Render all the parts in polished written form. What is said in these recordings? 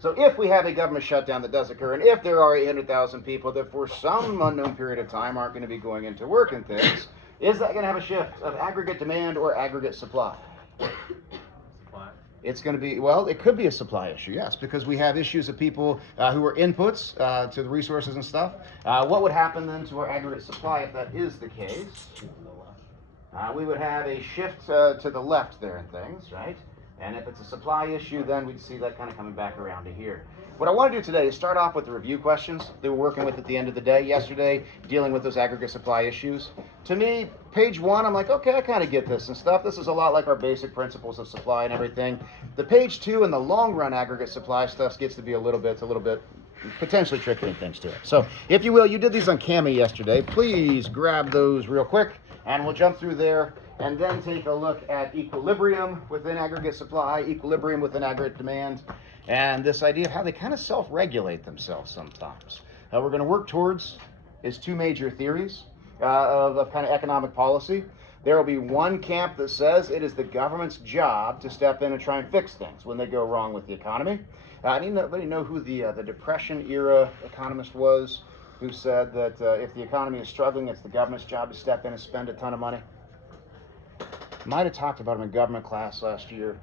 So if we have a government shutdown that does occur, and if there are 800,000 people that for some unknown period of time aren't going to be going into work and things, is that going to have a shift of aggregate demand or aggregate supply? It's going to be, well, it could be a supply issue, yes, because we have issues of people who are inputs to the resources and stuff. What would happen then to our aggregate supply if that is the case? We would have a shift to the left there and things, right? And if it's a supply issue, then we'd see that kind of coming back around to here. What I want to do today is start off with the review questions that we're working with at the end of the day. Yesterday, dealing with those aggregate supply issues. To me, page 1, I'm like, okay, I kind of get this and stuff. This is a lot like our basic principles of supply and everything. The page 2 and the long run aggregate supply stuff gets to be a little bit potentially tricky and things to it. So, if you will, you did these on Cami yesterday. Please grab those real quick, and we'll jump through there and then take a look at equilibrium within aggregate supply, equilibrium within aggregate demand, and this idea of how they kind of self-regulate themselves sometimes. We're going to work towards is 2 major theories of kind of economic policy. There will be one camp that says it is the government's job to step in and try and fix things when they go wrong with the economy. Anybody know who the Depression era economist was who said that if the economy is struggling, it's the government's job to step in and spend a ton of money? Might have talked about him in government class last year.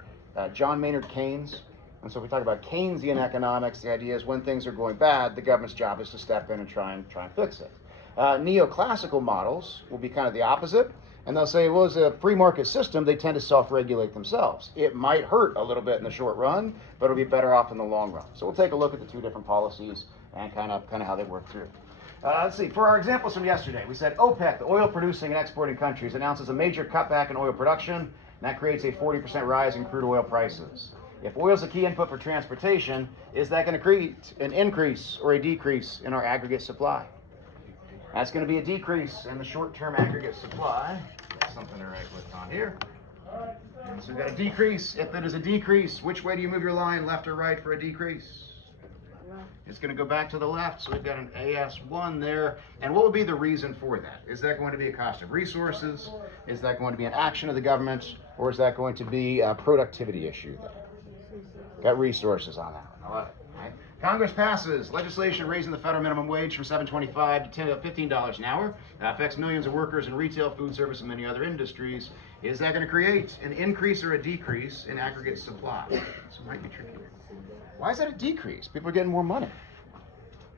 John Maynard Keynes. And so if we talk about Keynesian economics, the idea is when things are going bad, the government's job is to step in and try and fix it. Neoclassical models will be kind of the opposite. And they'll say, well, as a free market system, they tend to self-regulate themselves. It might hurt a little bit in the short run, but it'll be better off in the long run. So we'll take a look at the 2 different policies and kind of how they work through. Let's see, for our examples from yesterday, we said OPEC, the oil producing and exporting countries, announces a major cutback in oil production, and that creates a 40% rise in crude oil prices. If oil is a key input for transportation, is that going to create an increase or a decrease in our aggregate supply? That's going to be a decrease in the short-term aggregate supply. That's something to write with on here. And so we've got a decrease. If that is a decrease, which way do you move your line, left or right for a decrease? It's going to go back to the left, so we've got an AS1 there. And what would be the reason for that? Is that going to be a cost of resources? Is that going to be an action of the government? Or is that going to be a productivity issue there? Got resources on that one. I love it. Right? Congress passes legislation raising the federal minimum wage from $7.25 to $15 an hour. That affects millions of workers in retail, food service, and many other industries. Is that going to create an increase or a decrease in aggregate supply? So it might be tricky. Why is that a decrease? People are getting more money.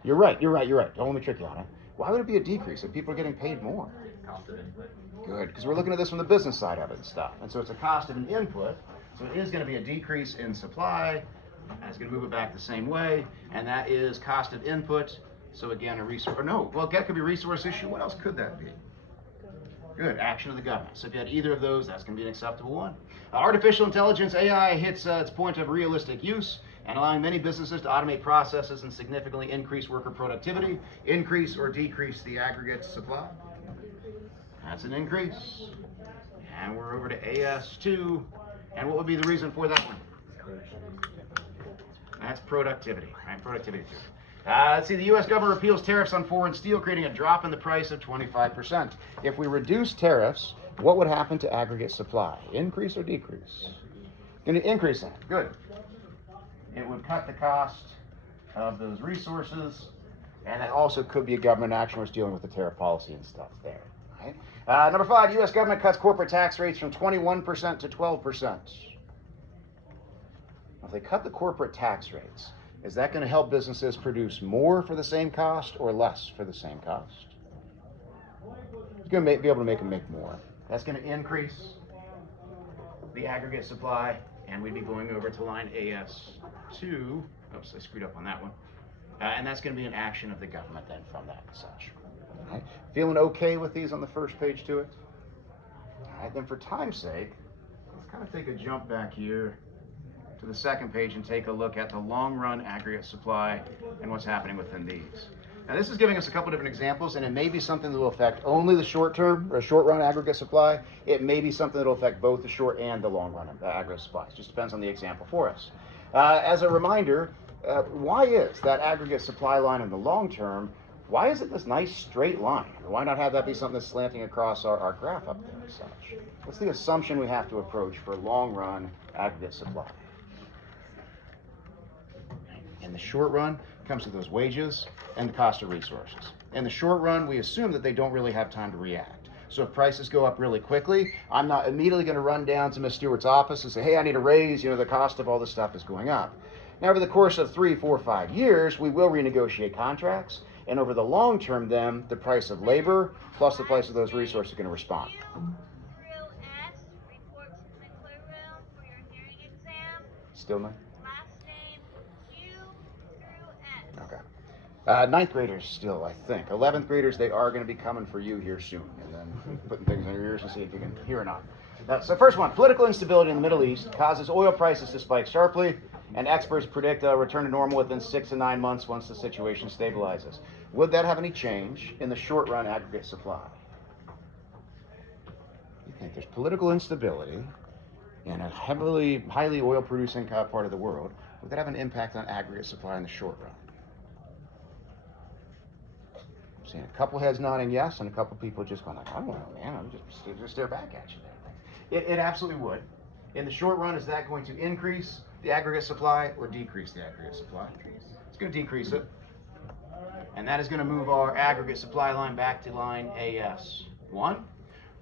You're right. Don't let me trick you on it. Why would it be a decrease if people are getting paid more? Cost of input. Good, because we're looking at this from the business side of it and stuff. And so it's a cost of an input. So it is going to be a decrease in supply. And it's going to move it back the same way. And that is cost of input. So again, a resource, or no, well, that could be a resource issue. What else could that be? Good, action of the government. So if you had either of those, that's going to be an acceptable one. Artificial intelligence, AI, hits its point of realistic use and allowing many businesses to automate processes and significantly increase worker productivity, increase or decrease the aggregate supply. That's an increase. And we're over to AS2. And what would be the reason for that one? That's productivity, right? Productivity theory. Let's see, the U.S. government repeals tariffs on foreign steel, creating a drop in the price of 25%. If we reduce tariffs, what would happen to aggregate supply? Increase or decrease? Going to increase that. Good. It would cut the cost of those resources, and that also could be a government action where it's dealing with the tariff policy and stuff there. Right? Number 5, U.S. government cuts corporate tax rates from 21% to 12%. If they cut the corporate tax rates, is that going to help businesses produce more for the same cost or less for the same cost? It's going to be able to make them make more. That's going to increase the aggregate supply, and we'd be going over to line AS2. Oops, I screwed up on that one. And that's going to be an action of the government then from that and such. All right. Feeling okay with these on the first page to it? All right, then for time's sake, let's kind of take a jump back here to the second page and take a look at the long-run aggregate supply and what's happening within these. Now, this is giving us a couple different examples, and it may be something that will affect only the short-term or short-run aggregate supply. It may be something that will affect both the short and the long-run aggregate supplies. Just depends on the example for us. As a reminder, why is that aggregate supply line in the long term, why is it this nice straight line? Why not have that be something that's slanting across our graph up there and such? What's the assumption we have to approach for long-run aggregate supply? In the short run, it comes to those wages and the cost of resources. In the short run, we assume that they don't really have time to react. So if prices go up really quickly, I'm not immediately going to run down to Ms. Stewart's office and say, hey, I need a raise, the cost of all this stuff is going up. Now, over the course of 3, 4, 5 years, we will renegotiate contracts, and over the long term, then, the price of labor plus the price of those resources are going to respond. Still no? Last name Q through S. Okay. Ninth graders still, I think. 11th graders, they are going to be coming for you here soon, and then putting things in your ears to see if you can hear or not. So first one, political instability in the Middle East causes oil prices to spike sharply, and experts predict a return to normal within 6 to 9 months once the situation stabilizes. Would that have any change in the short-run aggregate supply? You think there's political instability in a highly oil-producing part of the world? Would that have an impact on aggregate supply in the short run? I'm seeing a couple heads nodding yes, and a couple people just going like, I don't know, man. I'm just stare back at you there. It absolutely would. In the short run, is that going to increase the aggregate supply or decrease the aggregate supply? It's going to decrease it. And that is going to move our aggregate supply line back to line AS1.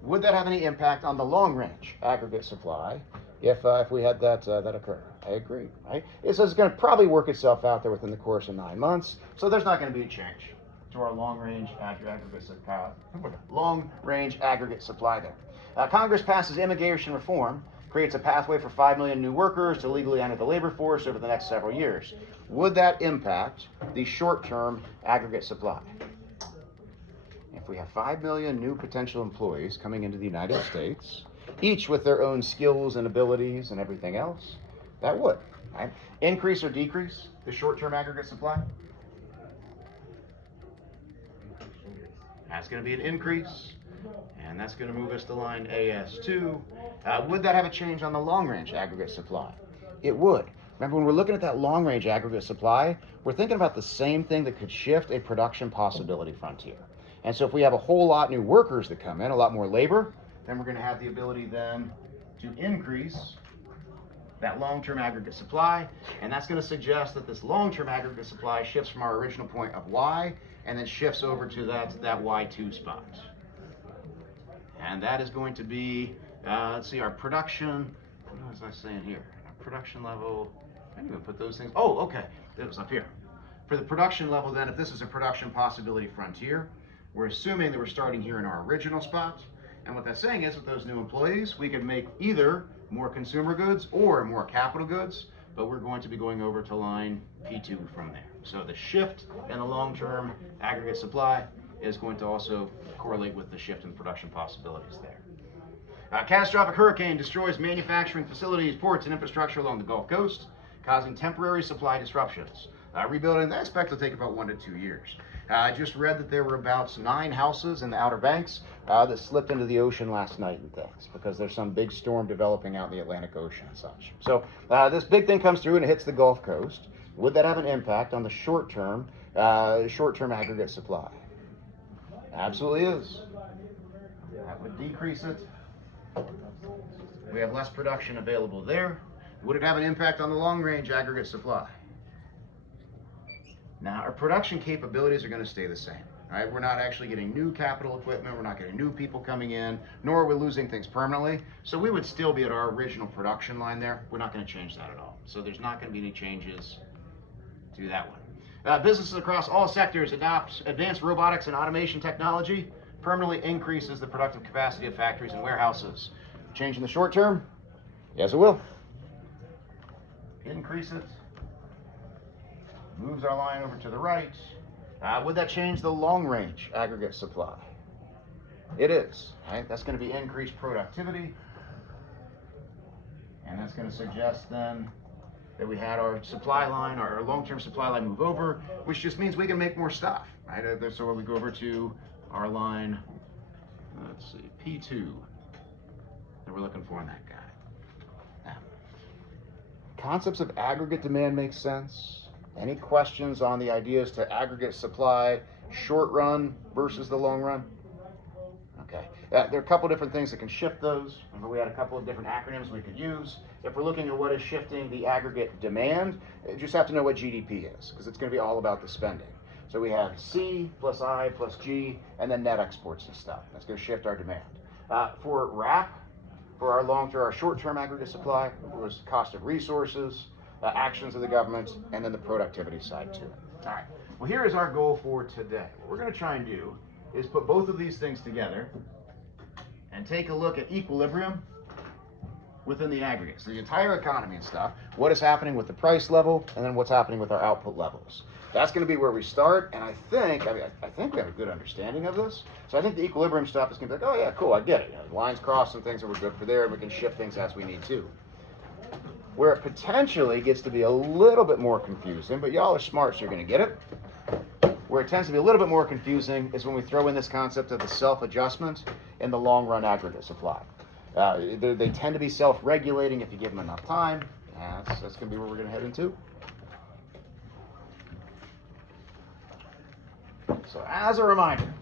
Would that have any impact on the long-range aggregate supply if we had that occur? I agree. Right? It's going to probably work itself out there within the course of 9 months, so there's not going to be a change to our long-range aggregate supply there. Congress passes immigration reform, creates a pathway for 5 million new workers to legally enter the labor force over the next several years. Would that impact the short-term aggregate supply? If we have 5 million new potential employees coming into the United States, each with their own skills and abilities and everything else, that would, right? Increase or decrease the short-term aggregate supply? That's going to be an increase, and that's going to move us to line AS2. Would that have a change on the long-range aggregate supply? It would. Remember, when we're looking at that long-range aggregate supply, we're thinking about the same thing that could shift a production possibility frontier. And so if we have a whole lot new workers that come in, a lot more labor, then we're going to have the ability then to increase that long-term aggregate supply, and that's going to suggest that this long-term aggregate supply shifts from our original point of Y and then shifts over to that Y2 spot. And that is going to be, let's see, our production, what was I saying here? Our production level, I didn't even put those things, oh, okay, it was up here. For the production level then, if this is a production possibility frontier, we're assuming that we're starting here in our original spot. And what that's saying is with those new employees, we can make either more consumer goods or more capital goods, but we're going to be going over to line P2 from there. So the shift in the long-term aggregate supply is going to also correlate with the shift in production possibilities there. Catastrophic hurricane destroys manufacturing facilities, ports, and infrastructure along the Gulf Coast, causing temporary supply disruptions. Rebuilding, I expect to take about 1 to 2 years. I just read that there were about 9 houses in the Outer Banks that slipped into the ocean last night and things because there's some big storm developing out in the Atlantic Ocean and such. So this big thing comes through and it hits the Gulf Coast. Would that have an impact on the short-term aggregate supply? Absolutely is. That would decrease it. We have less production available there. Would it have an impact on the long-range aggregate supply? Now, our production capabilities are going to stay the same. Right? We're not actually getting new capital equipment. We're not getting new people coming in, nor are we losing things permanently. So we would still be at our original production line there. We're not going to change that at all. So there's not going to be any changes to that one. Businesses across all sectors adopt advanced robotics and automation technology, permanently increases the productive capacity of factories and warehouses. Change in the short term? Yes, it will. Increase it. Moves our line over to the right. Would that change the long-range aggregate supply? It is. Right? That's going to be increased productivity. And that's going to suggest then that we had our supply line, our long-term supply line move over, which just means we can make more stuff. Right? So when we go over to our line, let's see, P2, that we're looking for in that guy. Now, concepts of aggregate demand make sense. Any questions on the ideas to aggregate supply, short run versus the long run? Okay. There are a couple different things that can shift those. Remember, we had a couple of different acronyms we could use. If we're looking at what is shifting the aggregate demand, you just have to know what GDP is, because it's going to be all about the spending. So we have C plus I plus G, and then net exports and stuff. That's going to shift our demand. For RAP, for our short-term aggregate supply, was cost of resources, actions of the government, and then the productivity side to it. All right. Well, here is our goal for today. What we're going to try and do is put both of these things together and take a look at equilibrium within the aggregate. So the entire economy and stuff, what is happening with the price level, and then what's happening with our output levels. That's going to be where we start, and I think we have a good understanding of this. So I think the equilibrium stuff is going to be like, oh yeah, cool, I get it. You know, the lines cross and things that we're good for there, and we can shift things as we need to. Where it potentially gets to be a little bit more confusing, but y'all are smart, so you're going to get it. Where it tends to be a little bit more confusing is when we throw in this concept of the self-adjustment in the long-run aggregate supply. They tend to be self-regulating if you give them enough time. That's going to be where we're going to head into. So as a reminder,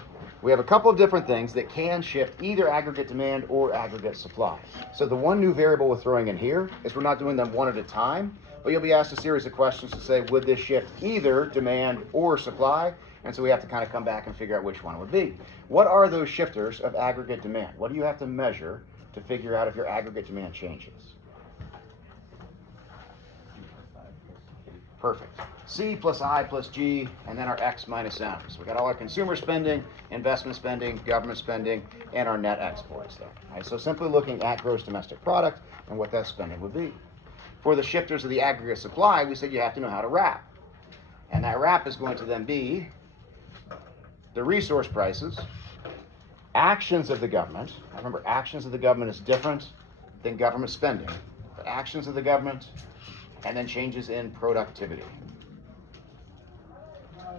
we have a couple of different things that can shift either aggregate demand or aggregate supply. So the one new variable we're throwing in here is we're not doing them one at a time, but you'll be asked a series of questions to say, would this shift either demand or supply? And so we have to kind of come back and figure out which one it would be. What are those shifters of aggregate demand? What do you have to measure to figure out if your aggregate demand changes? Perfect. C plus I plus G, and then our X minus M. So we got all our consumer spending, investment spending, government spending, and our net exports there. All right, so simply looking at gross domestic product and what that spending would be. For the shifters of the aggregate supply, we said you have to know how to wrap. And that wrap is going to then be the resource prices, actions of the government. Now remember, actions of the government is different than government spending. But actions of the government, and then changes in productivity.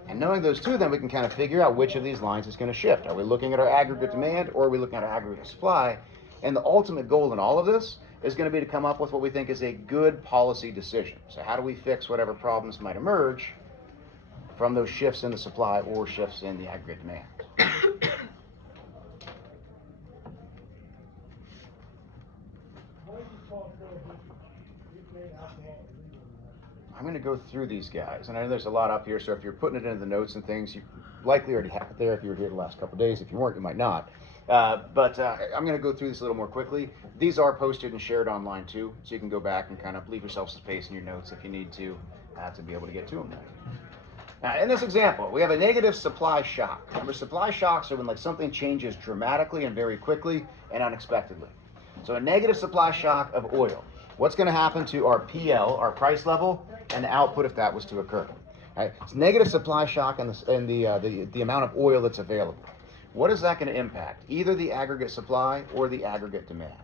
And knowing those two, then we can kind of figure out which of these lines is going to shift. Are we looking at our aggregate demand, or are we looking at our aggregate supply? And the ultimate goal in all of this is going to be to come up with what we think is a good policy decision. So how do we fix whatever problems might emerge from those shifts in the supply or shifts in the aggregate demand? I'm going to go through these guys, and I know there's a lot up here, so if you're putting it into the notes and things, you likely already have it there if you were here the last couple of days. If you weren't, you might not. But I'm going to go through this a little more quickly. These are posted and shared online too, so you can go back and kind of leave yourself some space in your notes if you need to be able to get to them. Now, in this example, we have a negative supply shock. Remember, supply shocks are when like something changes dramatically and very quickly and unexpectedly. So a negative supply shock of oil. What's going to happen to our PL, our price level, and the output if that was to occur? Right? It's negative supply shock and the amount of oil that's available. What is that going to impact? Either the aggregate supply or the aggregate demand.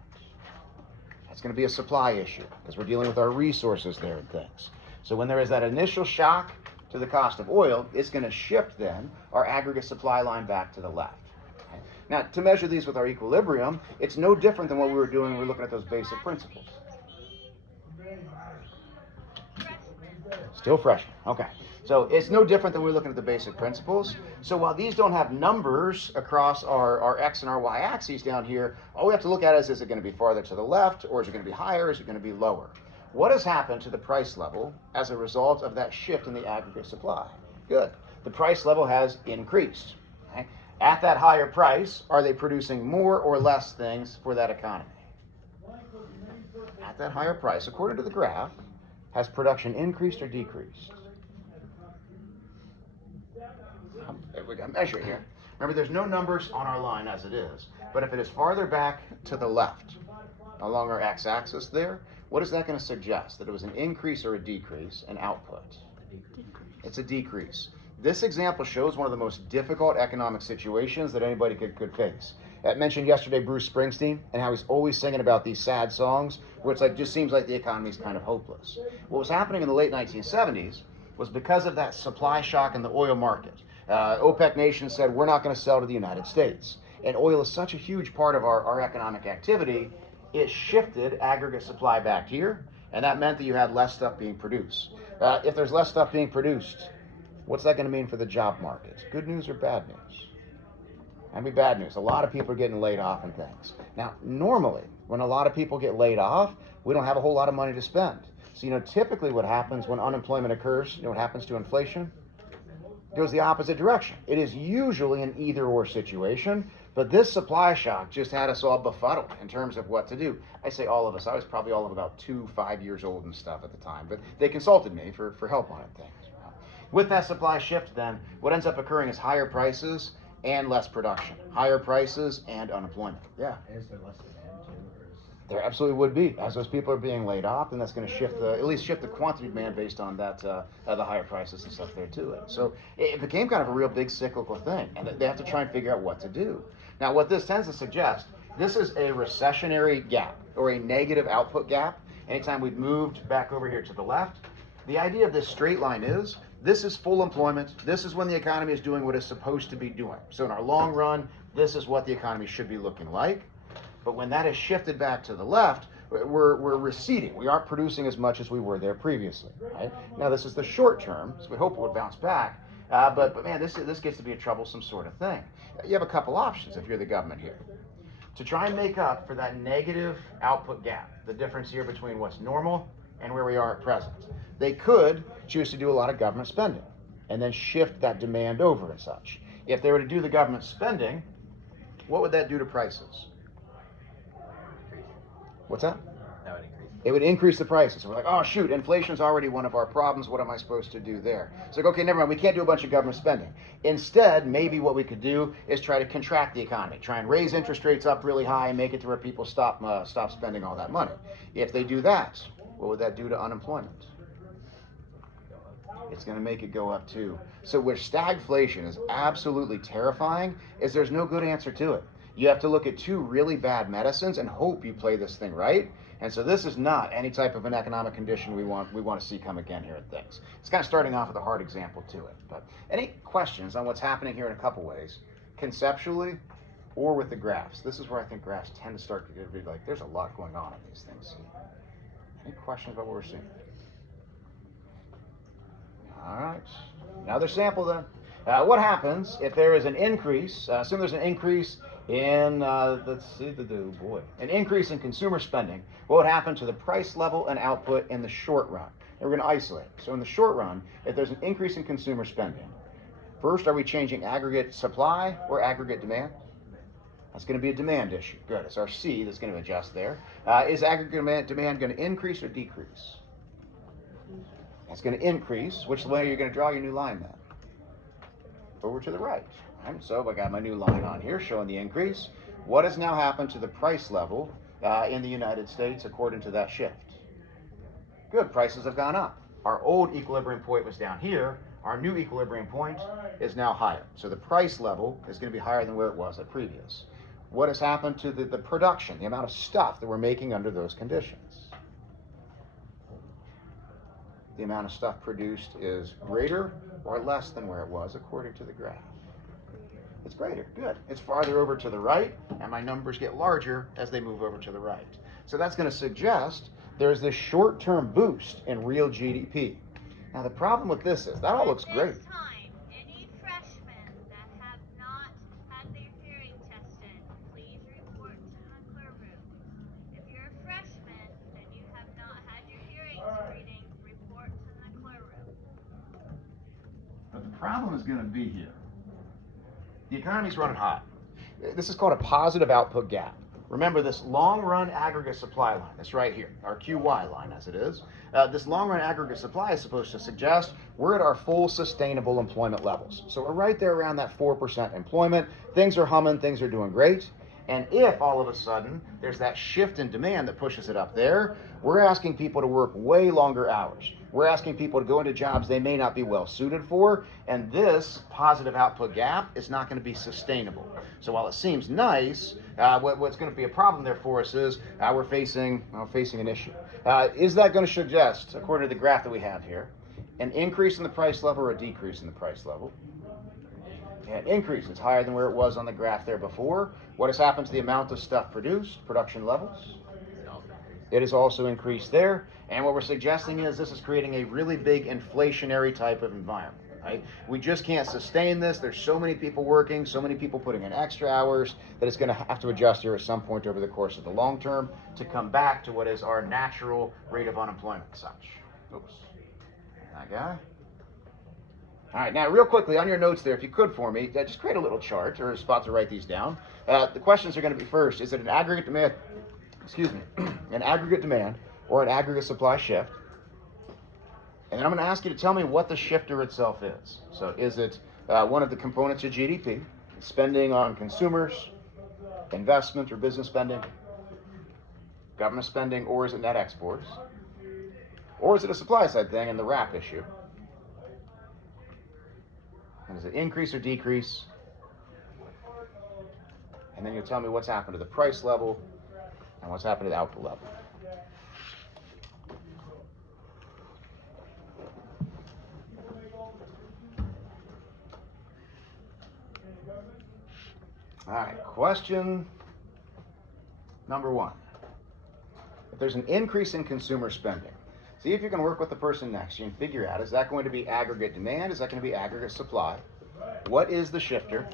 That's going to be a supply issue because we're dealing with our resources there and things. So when there is that initial shock to the cost of oil, it's going to shift then our aggregate supply line back to the left. Okay? Now, to measure these with our equilibrium, it's no different than what we were doing when we were looking at those basic principles. Still freshman. Okay. So it's no different than we're looking at the basic principles. So while these don't have numbers across our X and our Y axes down here, all we have to look at is it going to be farther to the left, or is it going to be higher, is it going to be lower? What has happened to the price level as a result of that shift in the aggregate supply? Good. The price level has increased. Okay? At that higher price, are they producing more or less things for that economy? At that higher price, according to the graph, has production increased or decreased? We got to measure it here. Remember, there's no numbers on our line as it is, but if it is farther back to the left along our x-axis there, what is that going to suggest? That it was an increase or a decrease in output? It's a decrease. This example shows one of the most difficult economic situations that anybody could face. I mentioned yesterday Bruce Springsteen and how he's always singing about these sad songs where it's like just seems like the economy's kind of hopeless. What was happening in the late 1970s was because of that supply shock in the oil market. OPEC nations said we're not going to sell to the United States. And oil is such a huge part of our economic activity, it shifted aggregate supply back here, and that meant that you had less stuff being produced. If there's less stuff being produced, what's that going to mean for the job market? Good news or bad news? That'd be bad news. A lot of people are getting laid off and things. Now, normally, when a lot of people get laid off, we don't have a whole lot of money to spend. So, typically what happens when unemployment occurs, what happens to inflation? It goes the opposite direction. It is usually an either-or situation, but this supply shock just had us all befuddled in terms of what to do. I say all of us. I was probably all of about 5 years old and stuff at the time, but they consulted me for help on it things. With that supply shift, then, what ends up occurring is higher prices and less production. Higher prices and unemployment. Yeah. Is there less demand too, or is There absolutely would be. As those people are being laid off, then that's going to shift at least shift the quantity of demand based on that, the higher prices and stuff there too. So it became kind of a real big cyclical thing, and they have to try and figure out what to do. Now, what this tends to suggest, this is a recessionary gap or a negative output gap. Anytime we've moved back over here to the left, the idea of this straight line is this is full employment. This is when the economy is doing what it's supposed to be doing. So in our long run, this is what the economy should be looking like. But when that is shifted back to the left, we're receding. We aren't producing as much as we were there previously. Right? Now this is the short term, so we hope it would bounce back. But man, this gets to be a troublesome sort of thing. You have a couple options if you're the government here. To try and make up for that negative output gap, the difference here between what's normal and where we are at present. They could choose to do a lot of government spending and then shift that demand over and such. If they were to do the government spending, what would that do to prices? What's that? that would increase? It would increase the prices. We're like, oh shoot, inflation's already one of our problems. What am I supposed to do there? It's like, okay, never mind. We can't do a bunch of government spending. Instead, maybe what we could do is try to contract the economy, try and raise interest rates up really high and make it to where people stop spending all that money. If they do that, what would that do to unemployment? It's going to make it go up too. So where stagflation is absolutely terrifying is there's no good answer to it. You have to look at two really bad medicines and hope you play this thing right. And so this is not any type of an economic condition we want to see come again here at things. It's kind of starting off with a hard example to it. But any questions on what's happening here in a couple ways, conceptually or with the graphs? This is where I think graphs tend to start to be like, there's a lot going on in these things. Any questions about what we're seeing? All right, another sample then. What happens if there is an increase, assume there's an increase in, an increase in consumer spending, what would happen to the price level and output in the short run? And we're going to isolate. So in the short run, if there's an increase in consumer spending, first, are we changing aggregate supply or aggregate demand? That's going to be a demand issue. Good, it's our C that's going to adjust there. Is aggregate demand going to increase or decrease? It's going to increase. Which way are you going to draw your new line then? Over to the right. And so I got my new line on here showing the increase. What has now happened to the price level in the United States according to that shift? Good, prices have gone up. Our old equilibrium point was down here. Our new equilibrium point is now higher. So the price level is going to be higher than where it was at previous. What has happened to the production, the amount of stuff that we're making under those conditions? The amount of stuff produced is greater or less than where it was according to the graph. It's greater, good. It's farther over to the right, and my numbers get larger as they move over to the right. So that's going to suggest there's this short-term boost in real GDP. Now the problem with this is, that all looks great. At this time, any freshmen that have not had their hearing tested, please report to the clear room. If you're a freshman and you have not had your hearing screening, report to the clear room. But the problem is going to be here. The economy's running hot. This is called a positive output gap. Remember this long-run aggregate supply line, that's right here, our QY line as it is. This long-run aggregate supply is supposed to suggest we're at our full sustainable employment levels. So we're right there around that 4% employment. Things are humming, things are doing great. And if all of a sudden there's that shift in demand that pushes it up there, we're asking people to work way longer hours. We're asking people to go into jobs they may not be well suited for, and this positive output gap is not going to be sustainable. So while it seems nice, what's going to be a problem there for us is we're facing an issue. Is that going to suggest, according to the graph that we have here, an increase in the price level or a decrease in the price level? An increase. It's higher than where it was on the graph there before. What has happened to the amount of stuff produced, production levels? It has also increased there. And what we're suggesting is this is creating a really big inflationary type of environment. right? We just can't sustain this. There's so many people working, so many people putting in extra hours that it's going to have to adjust here at some point over the course of the long term to come back to what is our natural rate of unemployment and such. Oops. That guy. All right, now real quickly on your notes there, if you could for me, just create a little chart or a spot to write these down. The questions are going to be first, is it an aggregate demand, an aggregate demand or an aggregate supply shift? And then I'm going to ask you to tell me what the shifter itself is. So is it one of the components of GDP, spending on consumers, investment or business spending, government spending, or is it net exports? Or is it a supply side thing and the wrap issue? And does it increase or decrease? And then you'll tell me what's happened to the price level and what's happened to the output level. All right, question number 1. If there's an increase in consumer spending, see if you can work with the person next to you and figure out, is that going to be aggregate demand? Is that going to be aggregate supply? What is the shifter?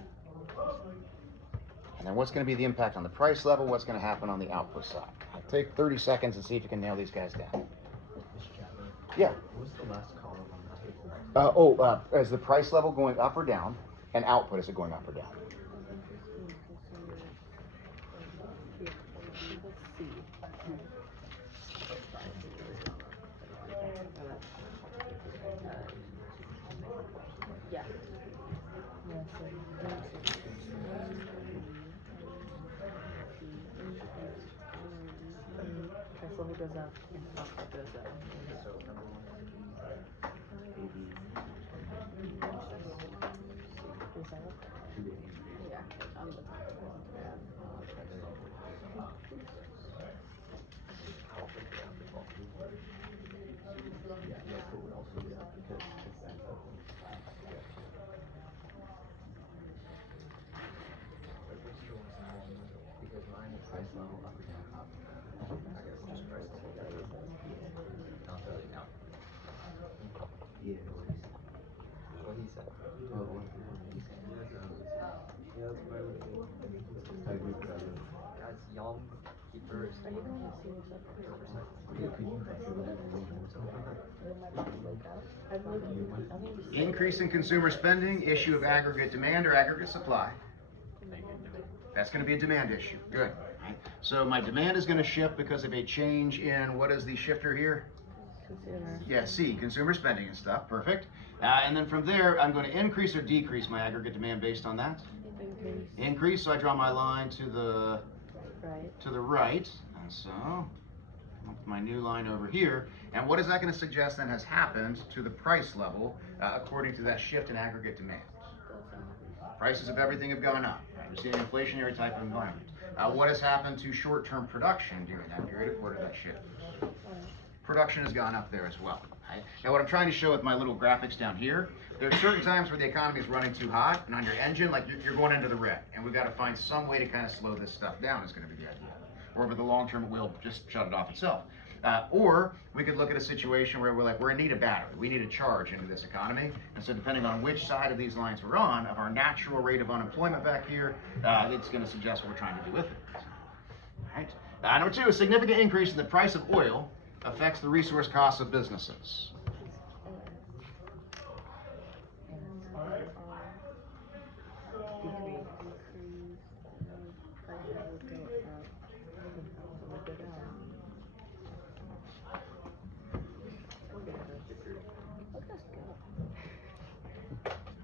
And then what's going to be the impact on the price level? What's going to happen on the output side? I'll take 30 seconds and see if you can nail these guys down. Yeah. What was the last column on the table? Is the price level going up or down? And output, is it going up or down? Yeah. Price level goes up and output goes up. So number 1, Is that it? Yeah, on the top. yeah, output would also be up because it's that level. Because mine is price level up or down, up. I guess it's just price level down. Not really down. Yeah, what he said. Oh, what he said. Yeah, that's what I would do. I agree with that. As young keepers. Are you going to see yourself? Increase in consumer spending, issue of aggregate demand or aggregate supply. That's going to be a demand issue. Good. Right. So my demand is going to shift because of a change in, what is the shifter here? Consumer. Yeah, C, consumer spending and stuff. Perfect. And then from there, I'm going to increase or decrease my aggregate demand based on that. Increase, so I draw my line to the right. And so, my new line over here. And what is that going to suggest then has happened to the price level according to that shift in aggregate demand? Prices of everything have gone up. Right? We're seeing an inflationary type of environment. What has happened to short-term production during that period according to that shift? Production has gone up there as well. Right? Now what I'm trying to show with my little graphics down here, there are certain times where the economy is running too hot and on your engine, like you're going into the red. And we've got to find some way to kind of slow this stuff down is going to be the idea. Or over the long term, it will just shut it off itself. Or we could look at a situation where we're in need of battery. We need a charge into this economy. And so depending on which side of these lines we're on, of our natural rate of unemployment back here, it's going to suggest what we're trying to do with it. All right. Number 2, a significant increase in the price of oil affects the resource costs of businesses.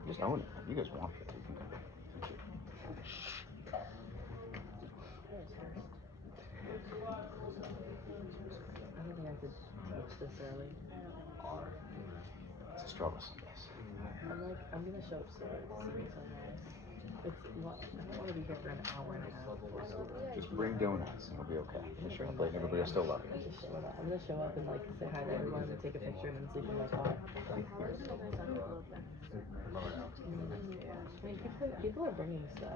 Just own it. You guys want it. I don't think I could reach this early. It's a struggle sometimes. I'm gonna show up soon. It's what I don't want to be here for an hour and a half. Just bring donuts and it'll be okay. I'm sure I'll play and everybody will still love I'm you. just showing up. I'm gonna show up and like say hi to everyone and take a picture and then sleep in my car. I mean, people are bringing stuff.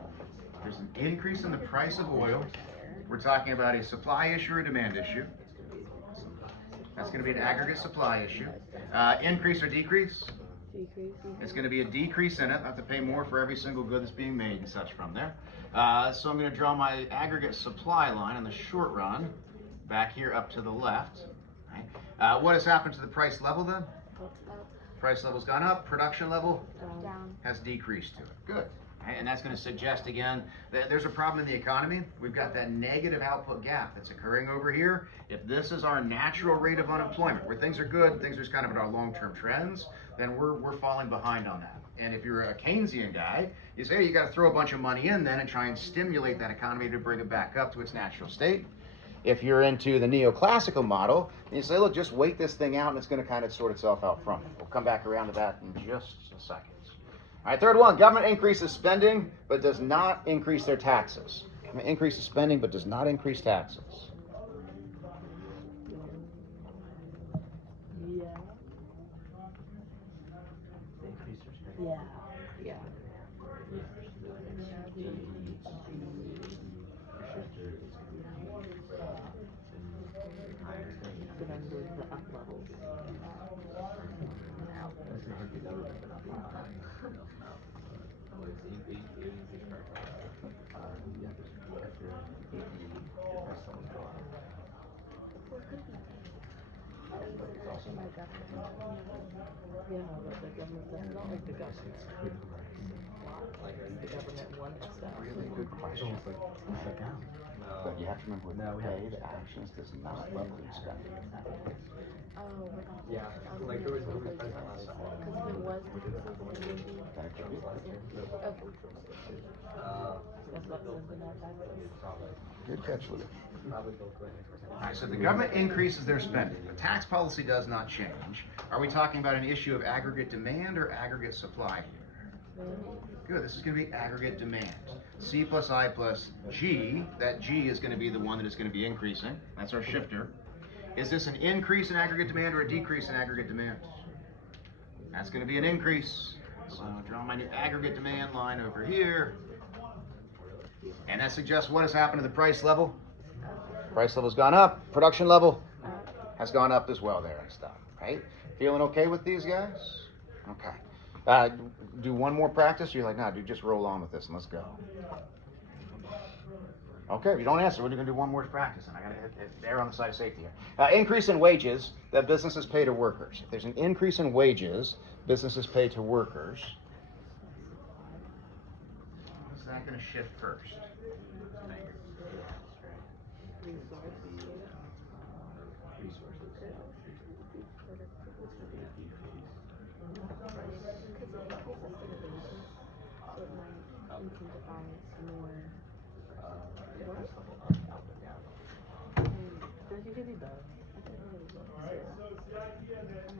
There's an increase in the price of oil. We're talking about a supply issue or a demand issue. That's going to be an aggregate supply issue. Increase or decrease? Decrease. It's going to be a decrease in it. I have to pay more for every single good that's being made and such from there. So I'm going to draw my aggregate supply line in the short run back here up to the left. Right? What has happened to the price level then? Price level's gone up. Production level Down. has decreased to it. Good. Right? And that's going to suggest again that there's a problem in the economy. We've got that negative output gap that's occurring over here. If this is our natural rate of unemployment, where things are good, things are just kind of at our long-term trends, then we're falling behind on that. And if you're a Keynesian guy, you say, hey, you got to throw a bunch of money in then and try and stimulate that economy to bring it back up to its natural state. If you're into the neoclassical model, you say, look, just wait this thing out and it's going to kind of sort itself out from it. We'll come back around to that in just a second. All right, third one, government increases spending but does not increase their taxes. Government increases spending but does not increase taxes. Yeah. They increase their spending. Yeah. Yeah. But I'm doing the up levels. Yeah, but the government does not like the government. The government wants stuff. Really good question. But you have to remember with paid actions does not level spending. Oh, we're not. Yeah, like there was a movie Because last if it was increases, That could be. that's what was in our taxes. Good catch, Louis. Probably go for it. All right, so if the government increases their spending, the tax policy does not change. Are we talking about an issue of aggregate demand or aggregate supply here? Good, this is going to be aggregate demand. C plus I plus G, that G is going to be the one that is going to be increasing. That's our shifter. Is this an increase in aggregate demand or a decrease in aggregate demand? That's going to be an increase. So I'll draw my new aggregate demand line over here. And that suggests what has happened to the price level? Price level's gone up. Production level has gone up as well there and stuff, right? Feeling okay with these guys? Okay. Do one more practice? Or you're like, no, dude, just roll on with this and let's go. Okay, if you don't answer, we're going to do one more practice, and I got to err on the side of safety here. Increase in wages that businesses pay to workers. If there's an increase in wages businesses pay to workers, is that going to shift first?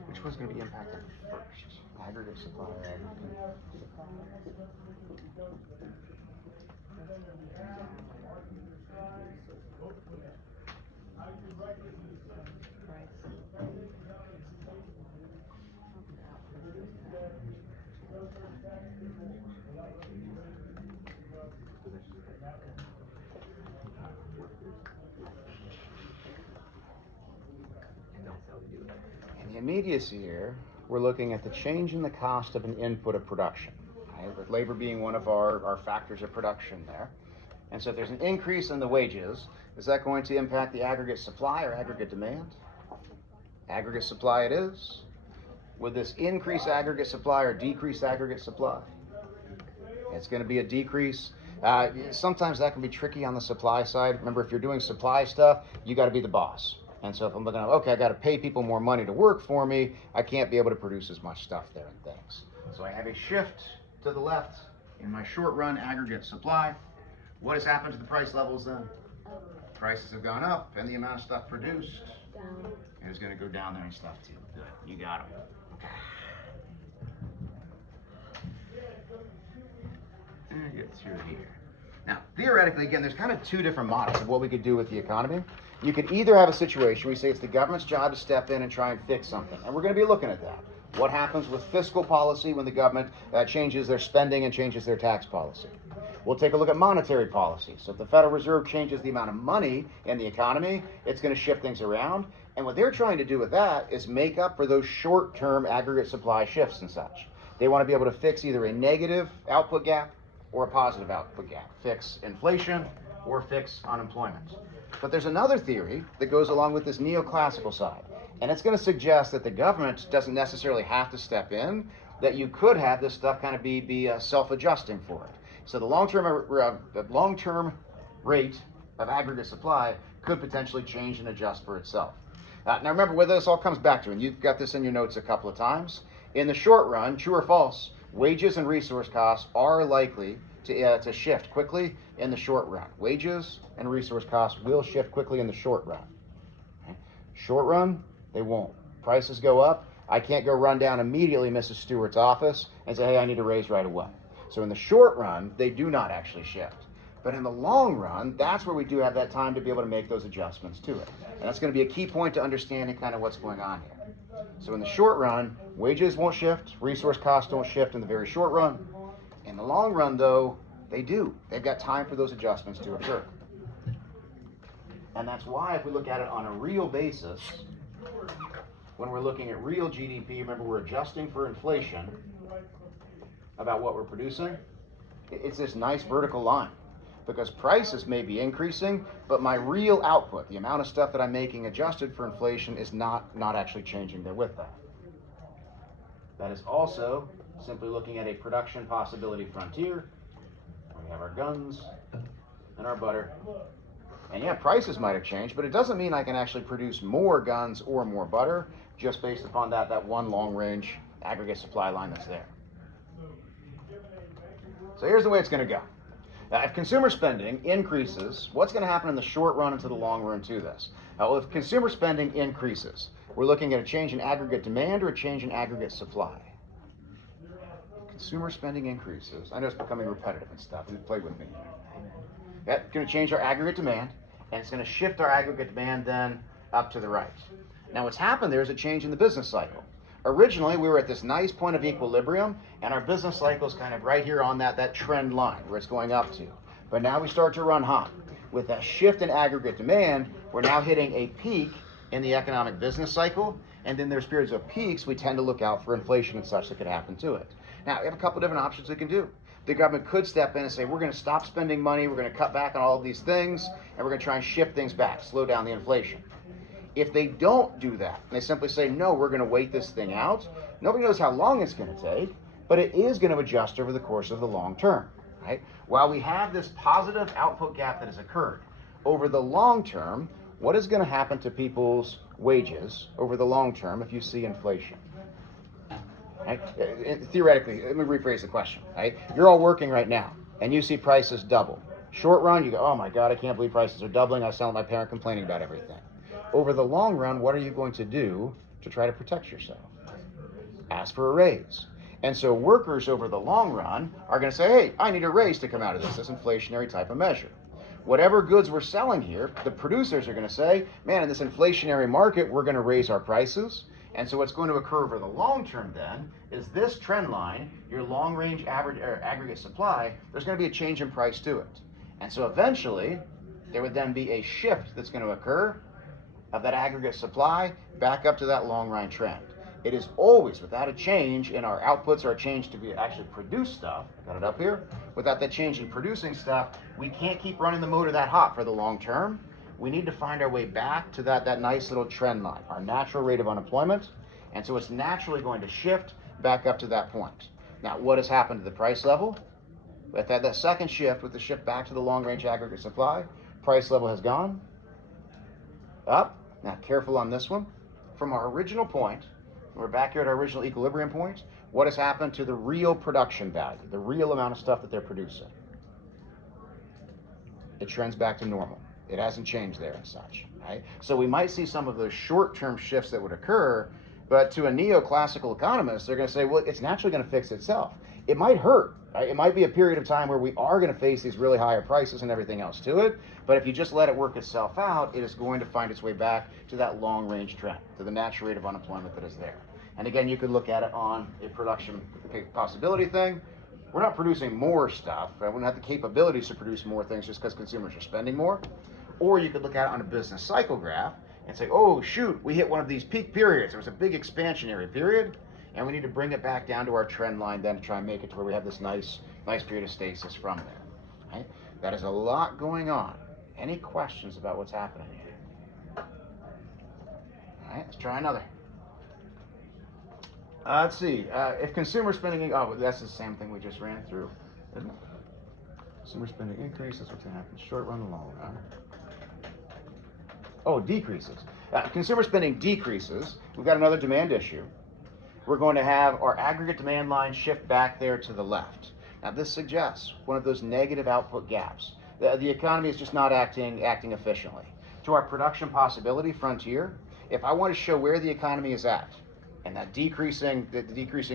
Which one's going to be impacted first? Aggregate supply or aggregate? In the immediacy here, we're looking at the change in the cost of an input of production, right? With labor being one of our factors of production there. And so if there's an increase in the wages, is that going to impact the aggregate supply or aggregate demand? Aggregate supply it is. Would this increase aggregate supply or decrease aggregate supply? It's going to be a decrease. Sometimes that can be tricky on the supply side. Remember, if you're doing supply stuff, you got to be the boss. And so if I'm looking at, okay, I got to pay people more money to work for me, I can't be able to produce as much stuff there and things. So I have a shift to the left in my short run aggregate supply. What has happened to the price levels then? Prices have gone up and the amount of stuff produced is going to go down there and stuff too. Good, you got them. Okay. And get through here. Now, theoretically, again, there's kind of two different models of what we could do with the economy. You could either have a situation where we say it's the government's job to step in and try and fix something, and we're going to be looking at that. What happens with fiscal policy when the government changes their spending and changes their tax policy? We'll take a look at monetary policy. So if the Federal Reserve changes the amount of money in the economy, it's going to shift things around. And what they're trying to do with that is make up for those short-term aggregate supply shifts and such. They want to be able to fix either a negative output gap or a positive output gap. Fix inflation or fix unemployment. But there's another theory that goes along with this neoclassical side. And it's going to suggest that the government doesn't necessarily have to step in, that you could have this stuff kind of be self-adjusting for it. So the long-term rate of aggregate supply could potentially change and adjust for itself. Now remember where this all comes back to, and you've got this in your notes a couple of times. In the short run, true or false, wages and resource costs are likely to shift quickly in the short run. Wages and resource costs will shift quickly in the short run. Okay? Short run, they won't. Prices go up. I can't go run down immediately Mrs. Stewart's office and say, hey, I need a raise right away. So in the short run, they do not actually shift. But in the long run, that's where we do have that time to be able to make those adjustments to it. And that's going to be a key point to understanding kind of what's going on here. So in the short run, wages won't shift, resource costs don't shift in the very short run. In the long run, though, they do. They've got time for those adjustments to occur. And that's why if we look at it on a real basis, when we're looking at real GDP, remember we're adjusting for inflation about what we're producing. It's this nice vertical line. Because prices may be increasing, but my real output, the amount of stuff that I'm making adjusted for inflation, is not actually changing there with that. That is also simply looking at a production possibility frontier. We have our guns and our butter. And yeah, prices might have changed, but it doesn't mean I can actually produce more guns or more butter just based upon that one long-range aggregate supply line that's there. So here's the way it's going to go. Now, if consumer spending increases, what's going to happen in the short run and to the long run to this? Well, if consumer spending increases, we're looking at a change in aggregate demand or a change in aggregate supply. If consumer spending increases, I know it's becoming repetitive and stuff, play with me. That's going to change our aggregate demand, and it's going to shift our aggregate demand then up to the right. Now, what's happened there is a change in the business cycle. Originally, we were at this nice point of equilibrium, and our business cycle is kind of right here on that trend line where it's going up to. But now we start to run hot. With that shift in aggregate demand, we're now hitting a peak in the economic business cycle, and then there's periods of peaks we tend to look out for inflation and such that could happen to it. Now, we have a couple different options we can do. The government could step in and say, we're going to stop spending money, we're going to cut back on all of these things, and we're going to try and shift things back, slow down the inflation. If they don't do that, and they simply say, no, we're going to wait this thing out, nobody knows how long it's going to take, but it is going to adjust over the course of the long term, right? While we have this positive output gap that has occurred, over the long term, what is going to happen to people's wages over the long term if you see inflation? Right? Theoretically, let me rephrase the question, right? You're all working right now, and you see prices double. Short run, you go, oh my God, I can't believe prices are doubling. I sound like my parent complaining about everything. Over the long run, what are you going to do to try to protect yourself? Ask for a raise. And so workers over the long run are going to say, hey, I need a raise to come out of this inflationary type of measure. Whatever goods we're selling here, the producers are going to say, man, in this inflationary market, we're going to raise our prices. And so what's going to occur over the long term then is this trend line, your long range average aggregate supply, there's going to be a change in price to it. And so eventually, there would then be a shift that's going to occur of that aggregate supply back up to that long run trend. It is always without a change in our outputs or a change to be actually produce stuff, got it up here, without that change in producing stuff, we can't keep running the motor that hot for the long term. We need to find our way back to that nice little trend line, our natural rate of unemployment, and so it's naturally going to shift back up to that point. Now, what has happened to the price level? With that second shift, with the shift back to the long-range aggregate supply, price level has gone up. Now, careful on this one. From our original point, we're back here at our original equilibrium point, what has happened to the real production value, the real amount of stuff that they're producing? It trends back to normal. It hasn't changed there and such, right? So we might see some of those short-term shifts that would occur, but to a neoclassical economist, they're going to say, well, it's naturally going to fix itself. It might hurt, right? It might be a period of time where we are going to face these really higher prices and everything else to it, but if you just let it work itself out, it is going to find its way back to that long-range trend, to the natural rate of unemployment that is there. And again, you could look at it on a production possibility thing, We're not producing more stuff. We don't have the capabilities to produce more things just because consumers are spending more. Or you could look at it on a business cycle graph and say, oh, shoot, we hit one of these peak periods. There was a big expansionary period, and we need to bring it back down to our trend line then to try and make it to where we have this nice period of stasis from there. Right? That is a lot going on. Any questions about what's happening here? All right, let's try another. Let's see. If consumer spending, oh, that's the same thing we just ran through, isn't it? Consumer spending increases, what's going to happen? Short run, long run. Oh, decreases. Consumer spending decreases. We've got another demand issue. We're going to have our aggregate demand line shift back there to the left. Now, this suggests one of those negative output gaps. The economy is just not acting efficiently. To our production possibility frontier, if I want to show where the economy is at, and that decreasing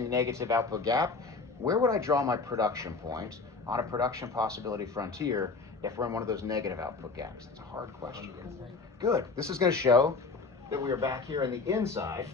negative output gap, where would I draw my production point on a production possibility frontier if we're in one of those negative output gaps? That's a hard question. Good. This is going to show that we are back here in the inside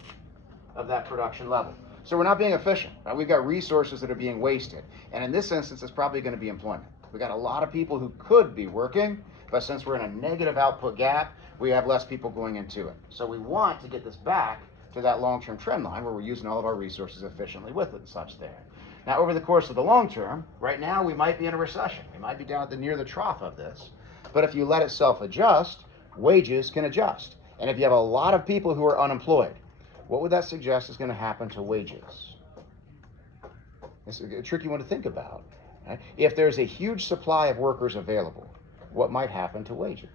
of that production level. So we're not being efficient. Right? We've got resources that are being wasted. And in this instance, it's probably going to be employment. We've got a lot of people who could be working, but since we're in a negative output gap, we have less people going into it. So we want to get this back to that long-term trend line where we're using all of our resources efficiently with it and such there. Now, over the course of the long term, right now we might be in a recession. We might be down at near the trough of this. But if you let it self-adjust, wages can adjust. And if you have a lot of people who are unemployed, what would that suggest is going to happen to wages? It's a tricky one to think about. Right? If there's a huge supply of workers available, what might happen to wages?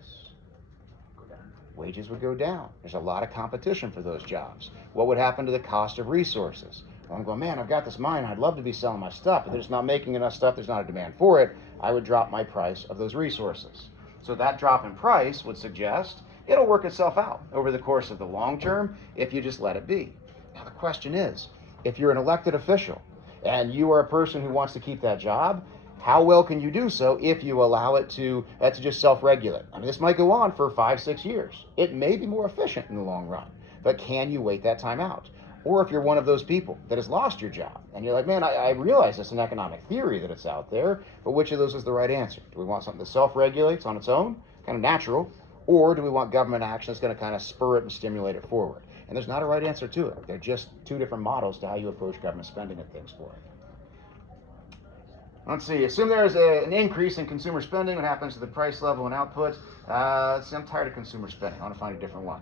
Wages would go down. There's a lot of competition for those jobs. What would happen to the cost of resources? Well, I'm going, man, I've got this mine. I'd love to be selling my stuff, but they're just not making enough stuff. There's not a demand for it. I would drop my price of those resources. So that drop in price would suggest it'll work itself out over the course of the long term if you just let it be. Now, the question is, if you're an elected official and you are a person who wants to keep that job, how well can you do so if you allow it to just self-regulate? I mean, this might go on for 5-6 years. It may be more efficient in the long run, but can you wait that time out? Or if you're one of those people that has lost your job and you're like, man, I realize it's an economic theory that it's out there, but which of those is the right answer? Do we want something that self-regulates on its own, kind of natural, or do we want government action that's going to kind of spur it and stimulate it forward? And there's not a right answer to it. They're just two different models to how you approach government spending and things for it. Let's see, assume there's an increase in consumer spending. What happens to the price level and output? Let's see, I'm tired of consumer spending. I want to find a different one.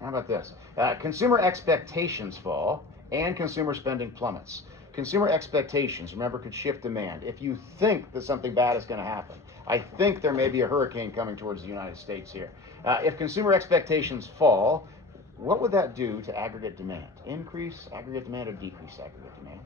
How about this? Consumer expectations fall and consumer spending plummets. Consumer expectations, remember, could shift demand. If you think that something bad is going to happen, I think there may be a hurricane coming towards the United States here. If consumer expectations fall, what would that do to aggregate demand? Increase aggregate demand or decrease aggregate demand?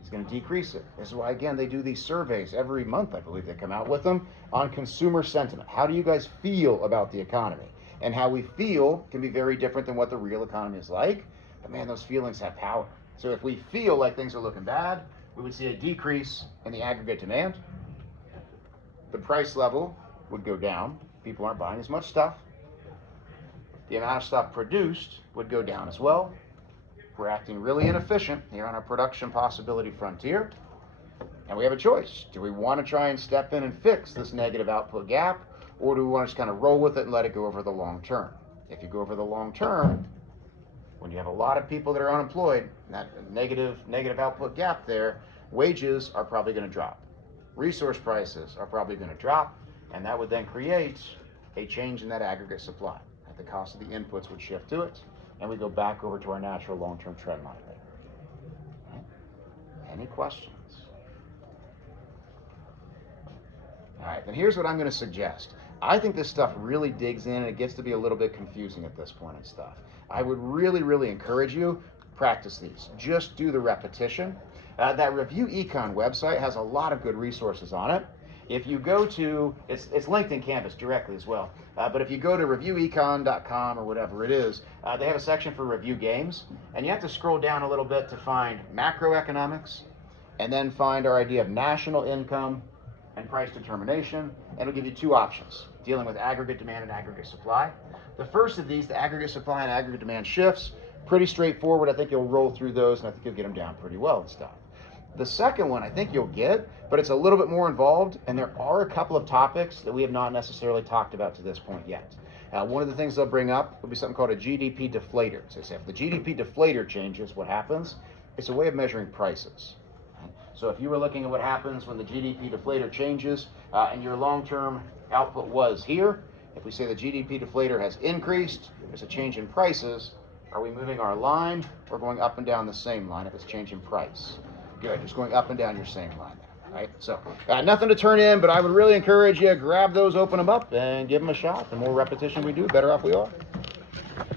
It's going to decrease it. This is why, again, they do these surveys every month, I believe they come out with them, on consumer sentiment. How do you guys feel about the economy? And how we feel can be very different than what the real economy is like. But man, those feelings have power. So if we feel like things are looking bad, we would see a decrease in the aggregate demand. The price level would go down. People aren't buying as much stuff. The amount of stuff produced would go down as well. We're acting really inefficient here on our production possibility frontier. And we have a choice. Do we want to try and step in and fix this negative output gap? Or do we want to just kind of roll with it and let it go over the long term? If you go over the long term, when you have a lot of people that are unemployed, that negative output gap there, wages are probably going to drop. Resource prices are probably going to drop, and that would then create a change in that aggregate supply. The cost of the inputs would shift to it, and we go back over to our natural long-term trend line there. Right? Any questions? All right, then here's what I'm going to suggest. I think this stuff really digs in, and it gets to be a little bit confusing at this point and stuff. I would really, really encourage you, practice these. Just do the repetition. That Review Econ website has a lot of good resources on it. If you go to, it's linked in Canvas directly as well, but if you go to reviewecon.com or whatever it is, they have a section for review games, and you have to scroll down a little bit to find macroeconomics, and then find our idea of national income and price determination, and it'll give you two options, dealing with aggregate demand and aggregate supply. The first of these, the aggregate supply and aggregate demand shifts, Pretty straightforward. I think you'll roll through those, and I think you'll get them down pretty well and stuff. The second one I think you'll get, but it's a little bit more involved, and there are a couple of topics that we have not necessarily talked about to this point yet. One of the things they'll bring up will be something called a GDP deflator. So they say if the GDP deflator changes, what happens? It's a way of measuring prices. So if you were looking at what happens when the GDP deflator changes and your long-term output was here, if we say the GDP deflator has increased, there's a change in prices, are we moving our line or going up and down the same line if it's changing price? Good, just going up and down your same line there, right? So nothing to turn in, but I would really encourage you, grab those, open them up, and give them a shot. The more repetition we do, the better off we are.